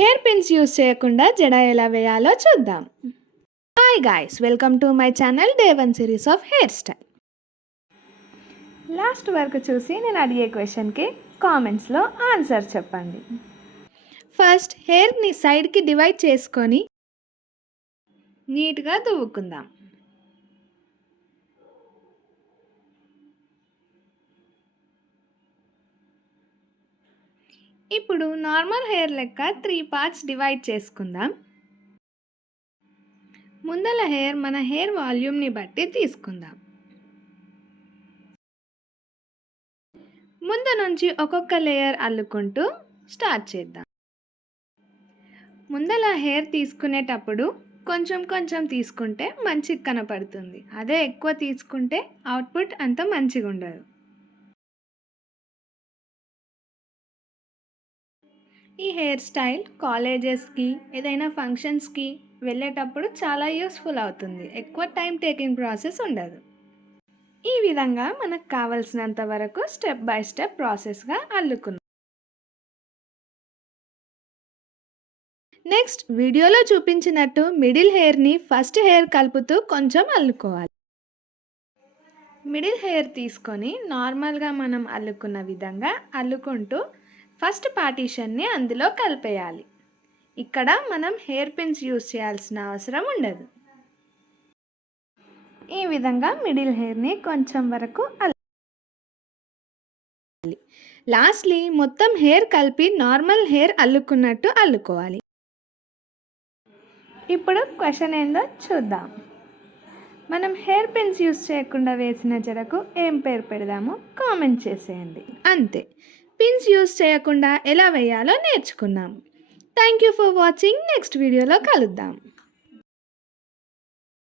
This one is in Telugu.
హెయిర్ పిన్స్ యూస్ చేయకుండా జడ ఎలా వేయాలో చూద్దాం. Hi guys, welcome to my channel day 1 series of hair style. Last వరకు చూసి నేను అడిగే క్వశ్చన్కి కామెంట్స్లో ఆన్సర్ చెప్పండి. ఫస్ట్ హెయిర్ని సైడ్కి డివైడ్ చేసుకొని నీట్గా దువ్వుకుందాం. ఇప్పుడు నార్మల్ హెయిర్ లెక్క 3 పార్ట్స్ డివైడ్ చేసుకుందాం. ముందల హెయిర్ మన హెయిర్ వాల్యూమ్ని బట్టి తీసుకుందాం. ముందు నుంచి ఒక్కొక్క లేయర్ అల్లుకుంటూ స్టార్ట్ చేద్దాం. ముందల హెయిర్ తీసుకునేటప్పుడు కొంచెం కొంచెం తీసుకుంటే మంచిగా కనపడుతుంది. అదే ఎక్కువ తీసుకుంటే అవుట్పుట్ అంత మంచిగా ఉండదు. ఈ హెయిర్ స్టైల్ కాలేజెస్కి ఏదైనా ఫంక్షన్స్కి వెళ్ళేటప్పుడు చాలా యూస్ఫుల్ అవుతుంది. ఎక్కువ టైం టేకింగ్ ప్రాసెస్ ఉండదు. ఈ విధంగా మనకు కావలసినంత వరకు స్టెప్ బై స్టెప్ ప్రాసెస్గా అల్లుకుందాం. నెక్స్ట్ వీడియోలో చూపించినట్టు మిడిల్ హెయిర్ని ఫస్ట్ హెయిర్ కలుపుతూ కొంచెం అల్లుకోవాలి. మిడిల్ హెయిర్ తీసుకొని నార్మల్గా మనం అల్లుకున్న విధంగా అల్లుకుంటూ ఫస్ట్ పార్టీషన్ని అందులో కలిపేయాలి. ఇక్కడ మనం హెయిర్ పిన్స్ యూస్ చేయాల్సిన అవసరం ఉండదు. ఈ విధంగా మిడిల్ హెయిర్ని కొంచెం వరకు అల్లాలి. లాస్ట్లీ మొత్తం హెయిర్ కలిపి నార్మల్ హెయిర్ అల్లుకున్నట్టు అల్లుకోవాలి. ఇప్పుడు క్వశ్చన్ ఏందో చూద్దాం. మనం హెయిర్ పిన్స్ యూస్ చేయకుండా వేసిన జడకు ఏం పేరు పెడదామో కామెంట్ చేసేయండి. అంతే, పిన్స్ యూస్ చేయకుండా ఎలా వేయాలో నేర్చుకున్నాం. Thank you for watching. Next వీడియోలో కలుద్దాం.